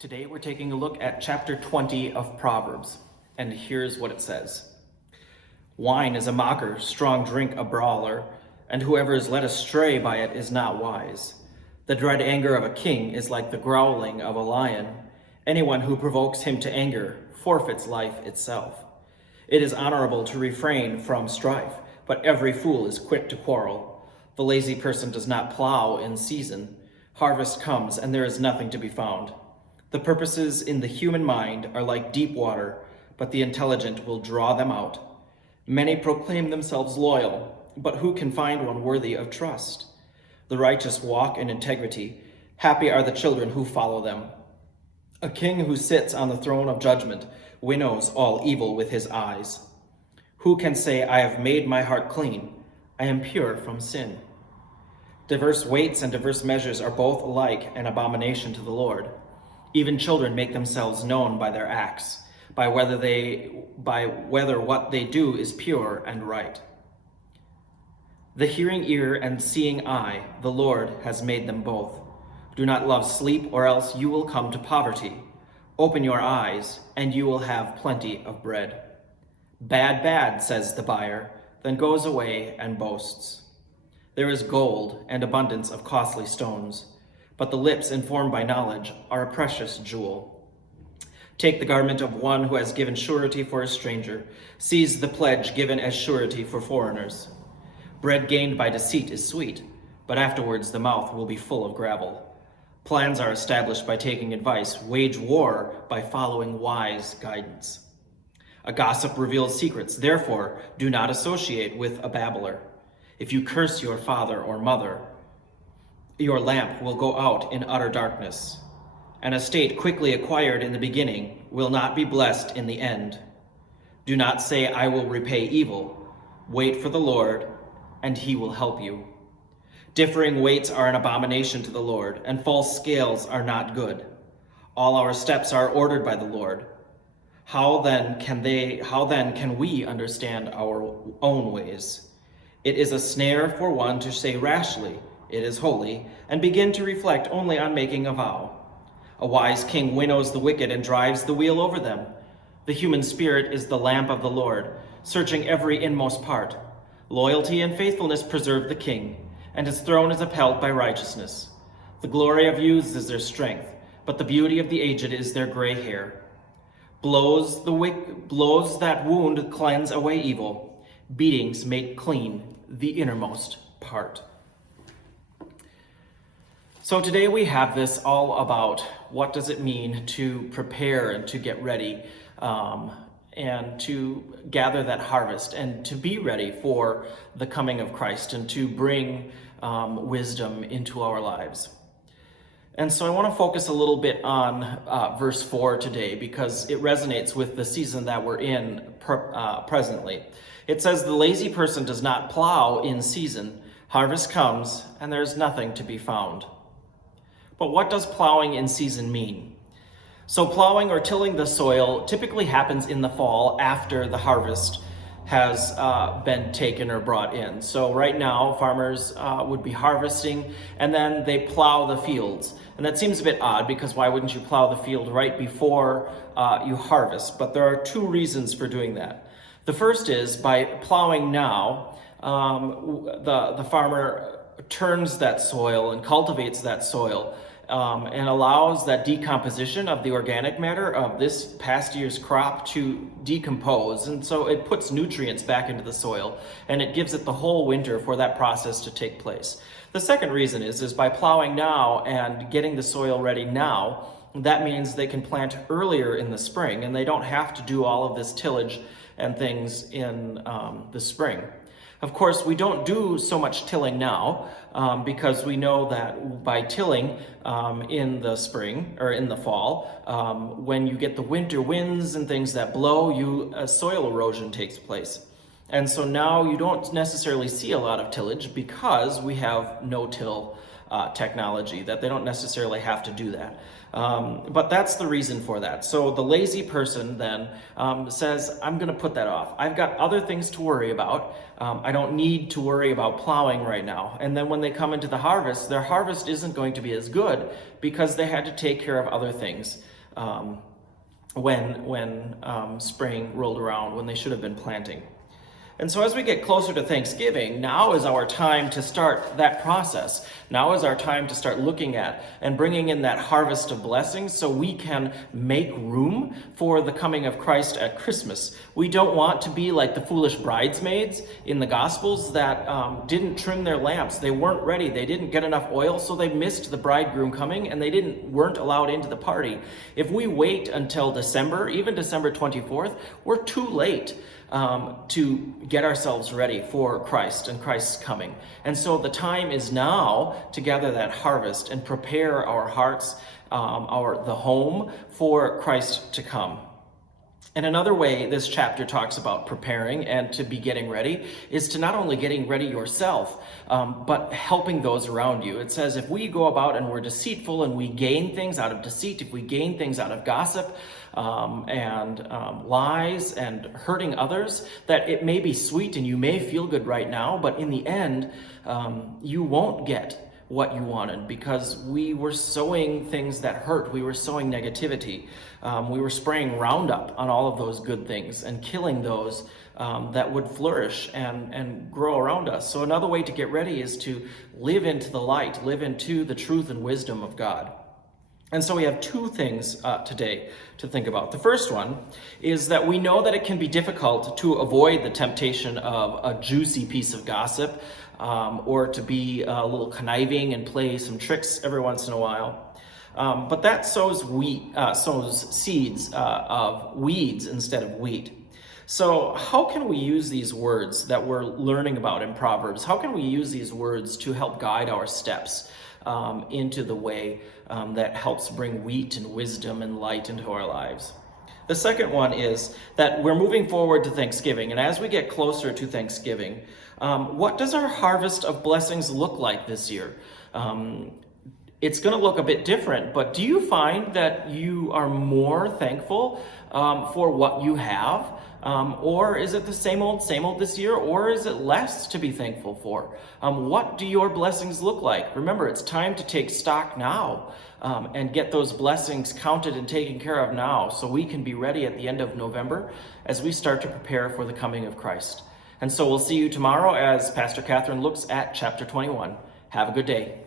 Today we're taking a look at chapter 20 of Proverbs, and here's what it says. Wine is a mocker, strong drink a brawler, and whoever is led astray by it is not wise. The dread anger of a king is like the growling of a lion. Anyone who provokes him to anger forfeits life itself. It is honorable to refrain from strife, but every fool is quick to quarrel. The lazy person does not plow in season. Harvest comes, and there is nothing to be found. The purposes in the human mind are like deep water, but the intelligent will draw them out. Many proclaim themselves loyal, but who can find one worthy of trust? The righteous walk in integrity. Happy are the children who follow them. A king who sits on the throne of judgment winnows all evil with his eyes. Who can say, I have made my heart clean? I am pure from sin. Diverse weights and diverse measures are both alike an abomination to the Lord. Even children make themselves known by their acts, by whether what they do is pure and right. The hearing ear and seeing eye, the Lord has made them both. Do not love sleep, or else you will come to poverty. Open your eyes, and you will have plenty of bread. Bad, bad, says the buyer, then goes away and boasts. There is gold and abundance of costly stones, but the lips informed by knowledge are a precious jewel. Take the garment of one who has given surety for a stranger. Seize the pledge given as surety for foreigners. Bread gained by deceit is sweet, but afterwards the mouth will be full of gravel. Plans are established by taking advice. Wage war by following wise guidance. A gossip reveals secrets. Therefore, do not associate with a babbler. If you curse your father or mother, your lamp will go out in utter darkness. An estate quickly acquired in the beginning will not be blessed in the end. Do not say, I will repay evil. Wait for the Lord, and he will help you. Differing weights are an abomination to the Lord, and false scales are not good. All our steps are ordered by the Lord. How then can we understand our own ways? It is a snare for one to say rashly, it is holy, and begin to reflect only on making a vow. A wise king winnows the wicked and drives the wheel over them. The human spirit is the lamp of the Lord, searching every inmost part. Loyalty and faithfulness preserve the king, and his throne is upheld by righteousness. The glory of youths is their strength, but the beauty of the aged is their gray hair. Blows that wound cleanse away evil. Beatings make clean the innermost part. So today we have this all about what does it mean to prepare and to get ready and to gather that harvest and to be ready for the coming of Christ and to bring wisdom into our lives. And so I want to focus a little bit on verse 4 today because it resonates with the season that we're in presently. It says, the lazy person does not plow in season. Harvest comes and there's nothing to be found. But what does plowing in season mean? So plowing or tilling the soil typically happens in the fall after the harvest has been taken or brought in. So right now, farmers would be harvesting and then they plow the fields. And that seems a bit odd because why wouldn't you plow the field right before you harvest? But there are two reasons for doing that. The first is by plowing now, the farmer turns that soil and cultivates that soil and allows that decomposition of the organic matter of this past year's crop to decompose. And so it puts nutrients back into the soil and it gives it the whole winter for that process to take place. The second reason is by plowing now and getting the soil ready now, that means they can plant earlier in the spring and they don't have to do all of this tillage and things in the spring. Of course, we don't do so much tilling now because we know that by tilling in the spring or in the fall, when you get the winter winds and things that blow, soil erosion takes place. And so now you don't necessarily see a lot of tillage because we have no-till technology, that they don't necessarily have to do that. But that's the reason for that. So the lazy person then says, I'm going to put that off. I've got other things to worry about. I don't need to worry about plowing right now. And then when they come into the harvest, their harvest isn't going to be as good because they had to take care of other things when spring rolled around, when they should have been planting. And so as we get closer to Thanksgiving, now is our time to start that process. Now is our time to start looking at and bringing in that harvest of blessings so we can make room for the coming of Christ at Christmas. We don't want to be like the foolish bridesmaids in the Gospels that didn't trim their lamps. They weren't ready. They didn't get enough oil, so they missed the bridegroom coming and they weren't allowed into the party. If we wait until December, even December 24th, we're too late to get ourselves ready for Christ and Christ's coming. And so the time is now to gather that harvest and prepare our hearts, the home for Christ to come. And another way this chapter talks about preparing and to be getting ready is to not only getting ready yourself, but helping those around you. It says if we go about and we're deceitful and we gain things out of deceit, if we gain things out of gossip and lies and hurting others, that it may be sweet and you may feel good right now, but in the end, you won't get what you wanted because we were sowing things that hurt. We were sowing negativity. We were spraying Roundup on all of those good things and killing those that would flourish and grow around us. So another way to get ready is to live into the light, live into the truth and wisdom of God. And so we have two things today to think about. The first one is that we know that it can be difficult to avoid the temptation of a juicy piece of gossip or to be a little conniving and play some tricks every once in a while. But that sows seeds of weeds instead of wheat. So how can we use these words that we're learning about in Proverbs? How can we use these words to help guide our steps into the way that helps bring wheat and wisdom and light into our lives? The second one is that we're moving forward to Thanksgiving, and as we get closer to Thanksgiving, what does our harvest of blessings look like this year? It's going to look a bit different, but do you find that you are more thankful for what you have? Or is it the same old this year? Or is it less to be thankful for? What do your blessings look like? Remember, it's time to take stock now and get those blessings counted and taken care of now so we can be ready at the end of November as we start to prepare for the coming of Christ. And so we'll see you tomorrow as Pastor Catherine looks at chapter 21. Have a good day.